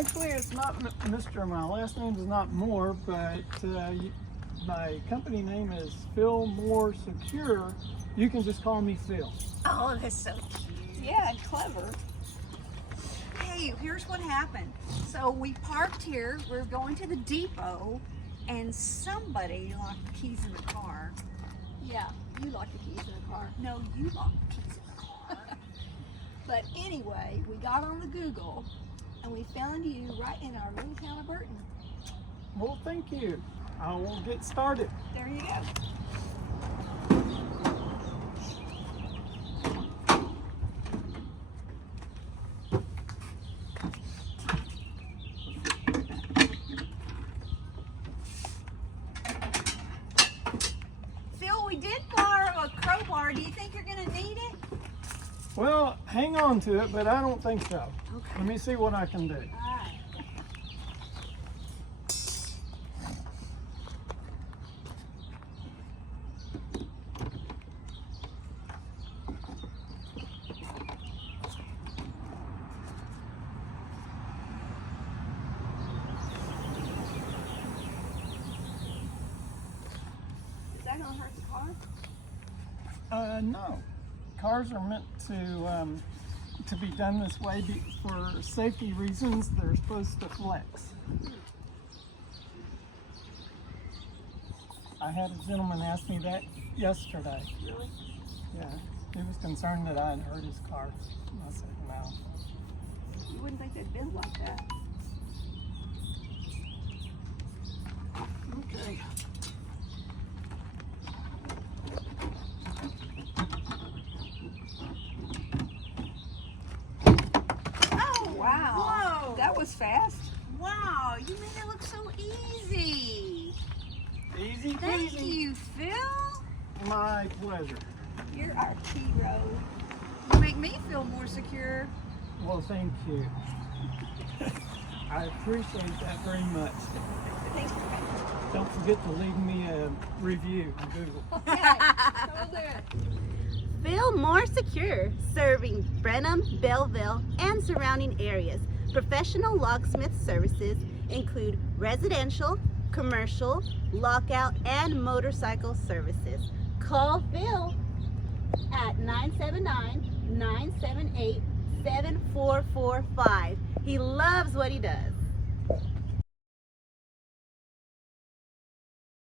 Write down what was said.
Actually, it's not Mr. My last name is not Moore, but my company name is Phil Moore Secure. You can just call me Phil. Oh, that's so cute. Yeah, clever. Hey, here's what happened. So we parked here. We're going to the depot, and somebody locked the keys in the car. Yeah, you locked the keys in the car. No, you locked the keys in the car. But anyway, we got on the Google, and we found you right in our little town of Burton. Well, thank you. I will get started. There you go. Phil, we did borrow a crowbar. Do you think you're going to need it? Well, hang on to it, but I don't think so. Okay. Let me see what I can do. All right. Is that going to hurt the car? No. Cars are meant to be done this way for safety reasons. They're supposed to flex. I had a gentleman ask me that yesterday. Really? Yeah, he was concerned that I had hurt his car. And I said, no. You wouldn't think they'd bend like that. Okay. Oh, wow. Whoa. That was fast. Wow, you made it look so easy. Easy Thank peasy. you, Phil. My pleasure. You're our hero. You make me feel more secure. Well, thank you. I appreciate that very much. Thank you. Don't forget to leave me a review on Google. Okay, so we'll do it. Feel more secure, serving Brenham, Belleville, and surrounding areas. Professional locksmith services include residential, commercial, lockout, and motorcycle services. Call Phil at 979-978-7445. He loves what he does.